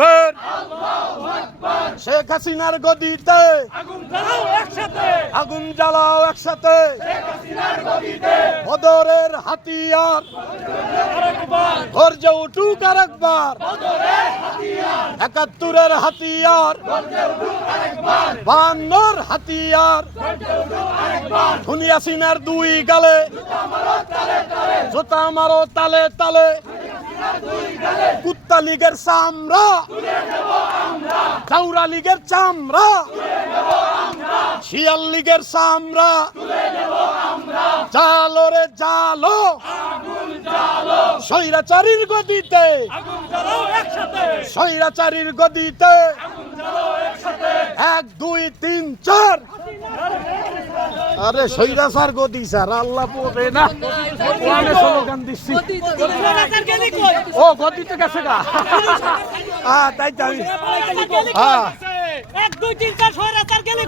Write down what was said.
আকবর। শেখ হাসিনার গদিতে। আগুন জ্বালাও একসাথে। আগুন জ্বালাও একসাথে। বদরের হাতিয়ার। আরেকবার ধৈর্য উঠুক আর একবার একাত্তরের হাতিয়ার। বান্নর হাতিয়ার। দুনিয়াসিনার দুই গালে। জোতা মারো তালে তালে। কুত্তা লীগের চামড়া। চাউরা লীগের চামড়া। শিয়াল লীগের চামড়া। জালো রে জালো। স্বৈরাচারীর গদিতে। স্বৈরাচারীর গদিতে। এক, দুই, তিন, চার। আরে সৈরা স্যার গদি স্যার আল্লাহ পড়ে না। কোরআনে স্লোগান দিচ্ছি। ও গদিতে গেছে গা। হ্যাঁ তাই তাই হ্যাঁ এক দুই তিন চার ছয়